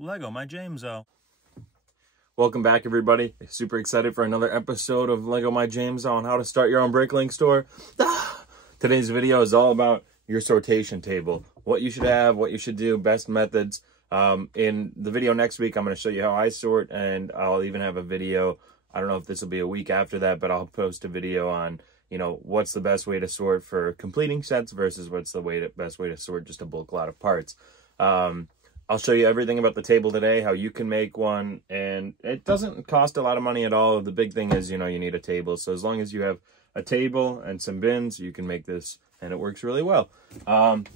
Lego My Jameso. Welcome back, everybody. Super excited for another episode of Lego My Jameso on how to start your own Bricklink store. Today's video is all about your sortation table, what you should have, what you should do, best methods. In the video next week, I'm going to show you how I sort, and I'll even have a video. I don't know if this will be a week after that, but I'll post a video on, what's the best way to sort for completing sets versus what's the best way to sort just a bulk lot of parts. I'll show you everything about the table today, how you can make one, and it doesn't cost a lot of money at all. The big thing is, you need a table. So as long as you have a table and some bins, you can make this, and it works really well.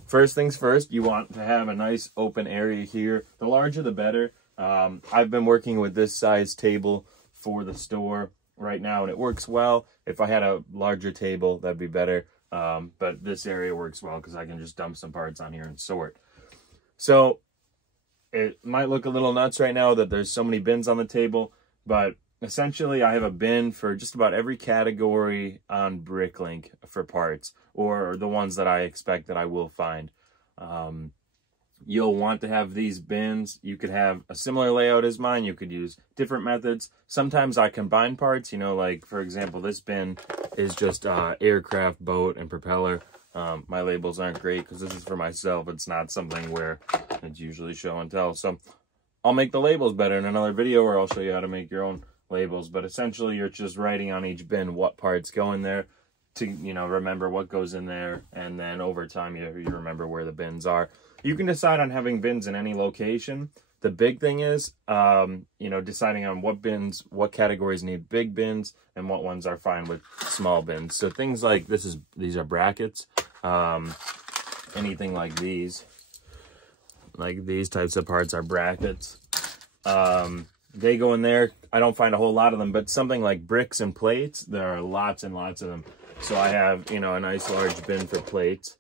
First things first, you want to have a nice open area here. The larger, the better. I've been working with this size table for the store right now, and it works well. If I had a larger table, that'd be better. But this area works well because I can just dump some parts on here and sort. So it might look a little nuts right now that there's so many bins on the table, but essentially I have a bin for just about every category on Bricklink for parts, or the ones that I expect that I will find. You'll want to have these bins. You could have a similar layout as mine. You could use different methods. Sometimes I combine parts, like for example, this bin is just aircraft, boat, and propeller. My labels aren't great because this is for myself. It's not something where it's usually show and tell. So I'll make the labels better in another video, or I'll show you how to make your own labels. But essentially, you're just writing on each bin what parts go in there to, remember what goes in there. And then over time, you remember where the bins are. You can decide on having bins in any location. The big thing is, deciding on what categories need big bins and what ones are fine with small bins. So things like these are brackets. Anything like these types of parts are brackets. They go in there. I don't find a whole lot of them, but something like bricks and plates, there are lots and lots of them. So I have, a nice large bin for plates,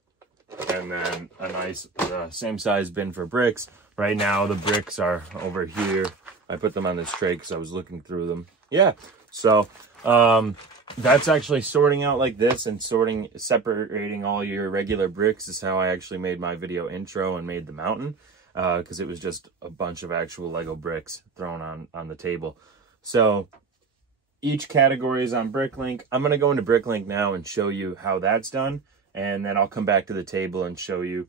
and then a nice same size bin for bricks. Right now, the bricks are over here. I put them on this tray because I was looking through them. Yeah, so that's actually sorting out like this, and separating all your regular bricks is how I actually made my video intro and made the mountain, because it was just a bunch of actual Lego bricks thrown on the table. So each category is on Bricklink. I'm going to go into Bricklink now and show you how that's done. And then I'll come back to the table and show you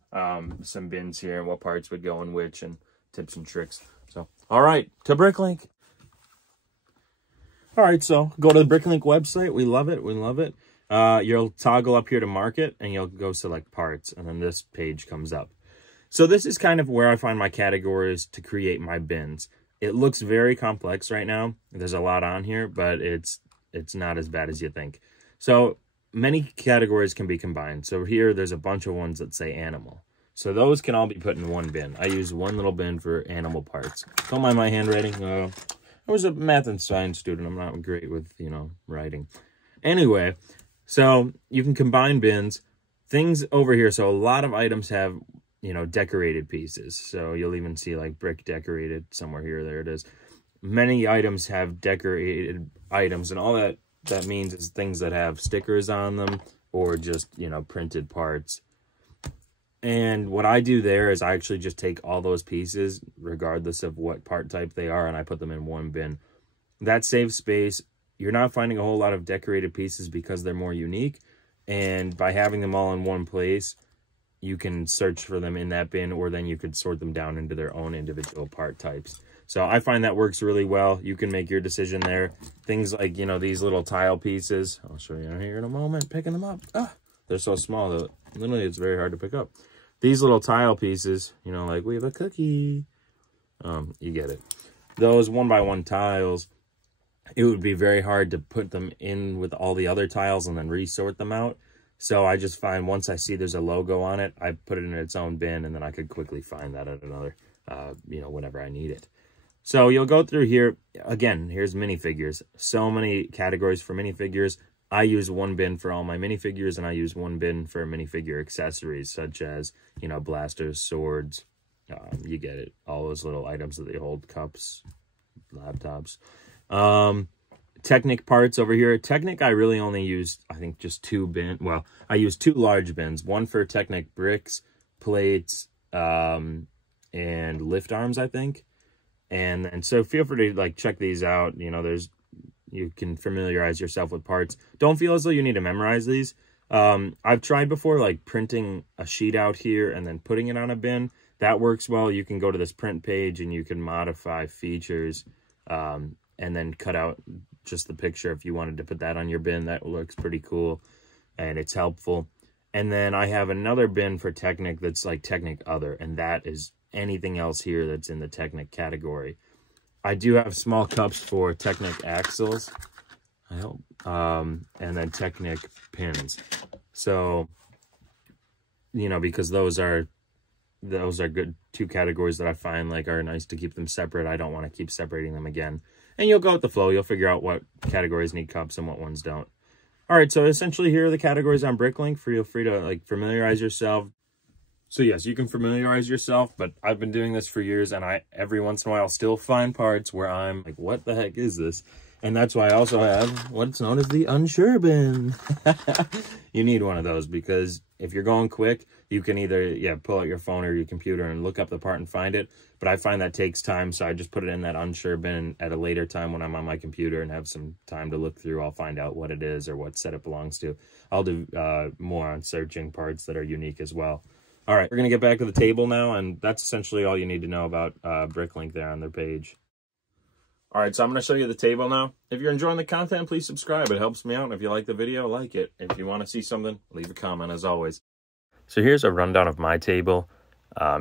some bins here and what parts would go in which, and tips and tricks. So, all right, to Bricklink. All right, so go to the Bricklink website. We love it. We love it. You'll toggle up here to market, and you'll go select parts, and then this page comes up. So this is kind of where I find my categories to create my bins. It looks very complex right now. There's a lot on here, but it's not as bad as you think. So many categories can be combined. So here, there's a bunch of ones that say animal. So those can all be put in one bin. I use one little bin for animal parts. Don't mind my handwriting. I was a math and science student. I'm not great with, writing. Anyway, so you can combine bins. Things over here. So a lot of items have, decorated pieces. So you'll even see like brick decorated somewhere here. There it is. Many items have decorated items, and all that means is things that have stickers on them, or just, printed parts. And what I do there is I actually just take all those pieces, regardless of what part type they are, and I put them in one bin. That saves space. You're not finding a whole lot of decorated pieces because they're more unique. And by having them all in one place, you can search for them in that bin, or then you could sort them down into their own individual part types. So I find that works really well. You can make your decision there. Things like, these little tile pieces. I'll show you here in a moment, picking them up. They're so small that literally it's very hard to pick up. These little tile pieces, like we have a cookie. You get it. Those 1x1 tiles, it would be very hard to put them in with all the other tiles and then resort them out. So I just find once I see there's a logo on it, I put it in its own bin, and then I could quickly find that at another, whenever I need it. So you'll go through here. Again, here's minifigures. So many categories for minifigures. I use one bin for all my minifigures, and I use one bin for minifigure accessories, such as, blasters, swords. You get it. All those little items that they hold, cups, laptops. Technic parts over here. Technic, I really only use, I think, just two bins. Well, I use two large bins. One for Technic bricks, plates, and lift arms, I think. And then, so feel free to like check these out. You know, you can familiarize yourself with parts. Don't feel as though you need to memorize these. I've tried before, like printing a sheet out here and then putting it on a bin. That works well. You can go to this print page and you can modify features, and then cut out just the picture if you wanted to put that on your bin. That looks pretty cool and it's helpful. And then I have another bin for Technic that's like Technic Other, and that is anything else here that's in the Technic category. I do have small cups for Technic axles, I hope, and then Technic pins. So, you know, because those are good two categories that I find like are nice to keep them separate. I don't want to keep separating them again. And you'll go with the flow. You'll figure out what categories need cups and what ones don't. All right, so essentially here are the categories on Bricklink. Feel free to like familiarize yourself. So yes, you can familiarize yourself, but I've been doing this for years, and I every once in a while still find parts where I'm like, what the heck is this? And that's why I also have what's known as the unsure bin. You need one of those, because if you're going quick, you can either pull out your phone or your computer and look up the part and find it. But I find that takes time, so I just put it in that unsure bin. At a later time when I'm on my computer and have some time to look through, I'll find out what it is or what set it belongs to. I'll do more on searching parts that are unique as well. All right, we're going to get back to the table now, and that's essentially all you need to know about Bricklink there on their page. All right, so I'm going to show you the table now. If you're enjoying the content, please subscribe. It helps me out. If you like the video, like it. If you want to see something, leave a comment as always. So here's a rundown of my table.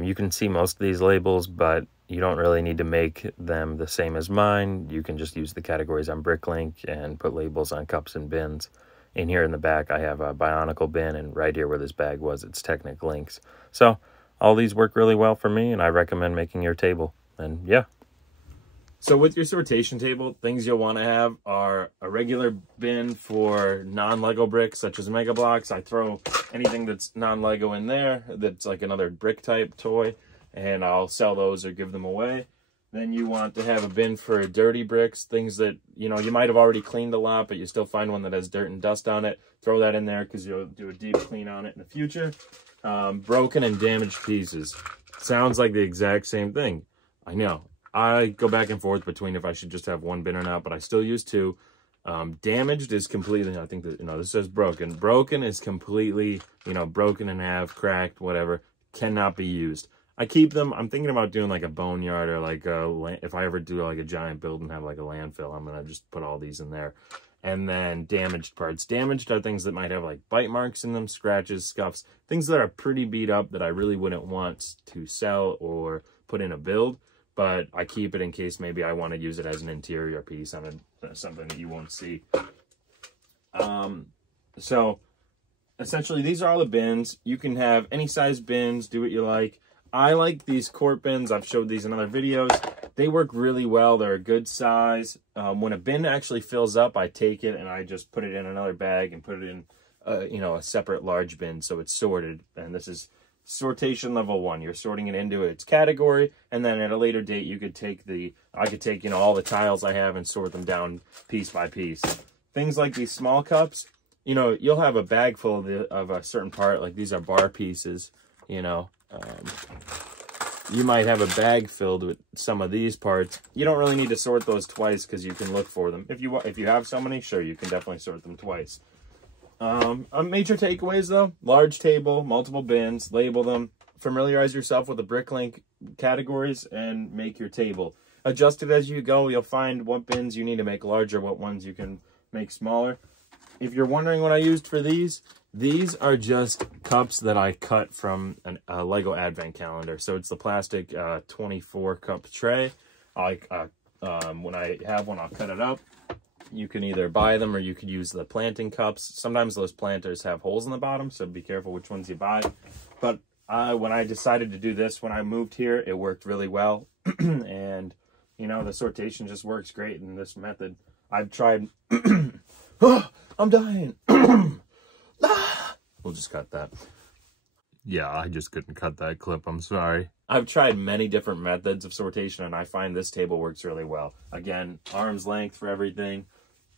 You can see most of these labels, but you don't really need to make them the same as mine. You can just use the categories on Bricklink and put labels on cups and bins. In here in the back, I have a Bionicle bin, and right here where this bag was, it's Technic links. So all these work really well for me, and I recommend making your table. And yeah. So with your sortation table, things you'll want to have are a regular bin for non-Lego bricks, such as Mega Blocks. I throw anything that's non-Lego in there, that's like another brick type toy, and I'll sell those or give them away. Then you want to have a bin for dirty bricks, things that, you know, you might have already cleaned a lot, but you still find one that has dirt and dust on it. Throw that in there because you'll do a deep clean on it in the future. Broken and damaged pieces. Sounds like the exact same thing. I know. I go back and forth between if I should just have one bin or not, but I still use two. Damaged is completely, I think that, you know, this says broken. Broken is completely, you know, broken in half, cracked, whatever, cannot be used. I keep them. I'm thinking about doing like a boneyard or like if I ever do like a giant build and have like a landfill, I'm going to just put all these in there. And then damaged parts. Damaged are things that might have like bite marks in them, scratches, scuffs, things that are pretty beat up that I really wouldn't want to sell or put in a build. But I keep it in case maybe I want to use it as an interior piece on something that you won't see. So essentially, these are all the bins. You can have any size bins, do what you like. I like these quart bins. I've showed these in other videos. They work really well. They're a good size. When a bin actually fills up, I take it and I just put it in another bag and put it in, you know, a separate large bin so it's sorted. And this is sortation level 1. You're sorting it into its category, and then at a later date you could take I could take, you know, all the tiles I have and sort them down piece by piece. Things like these small cups, you know, you'll have a bag full of a certain part, like these are bar pieces, you know. You might have a bag filled with some of these parts. You don't really need to sort those twice because you can look for them. If you have so many, sure, you can definitely sort them twice. Major takeaways though: large table, multiple bins, label them, familiarize yourself with the Bricklink categories, and make your table. Adjust it as you go. You'll find what bins you need to make larger, what ones you can make smaller. If you're wondering what I used for these are just cups that I cut from a Lego Advent calendar. So it's the plastic 24 cup tray. When I have one, I'll cut it up. You can either buy them or you could use the planting cups. Sometimes those planters have holes in the bottom, so be careful which ones you buy. But when I decided to do this, when I moved here, it worked really well. And, you know, the sortation just works great in this method. I've tried... Oh, I'm dying. We'll just cut that. Yeah, I just couldn't cut that clip. I'm sorry. I've tried many different methods of sortation, and I find this table works really well. Again, arm's length for everything,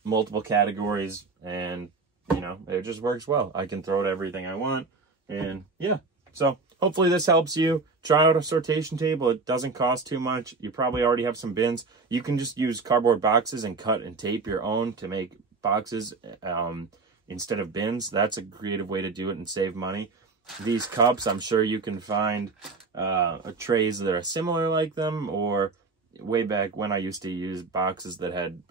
multiple categories, and, you know, it just works well. I can throw it everything I want, and yeah. So hopefully this helps you. Try out a sortation table. It doesn't cost too much. You probably already have some bins. You can just use cardboard boxes and cut and tape your own to make boxes instead of bins. That's a creative way to do it and save money. These cups, I'm sure you can find trays that are similar like them, or way back when I used to use boxes that had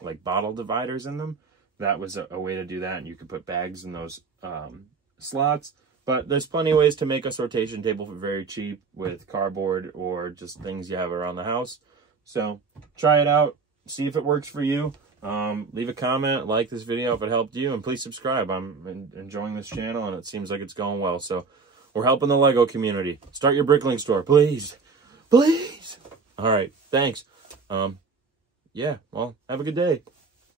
like bottle dividers in them. That was a way to do that, and you could put bags in those slots. But there's plenty of ways to make a sortation table for very cheap with cardboard or just things you have around the house. So try it out, see if it works for you. Leave a comment, like this video if it helped you, and please subscribe. I'm enjoying this channel, and it seems like it's going well. So we're helping the Lego community. Start your Bricklink store, please. Please. All right, thanks. Yeah, well, have a good day.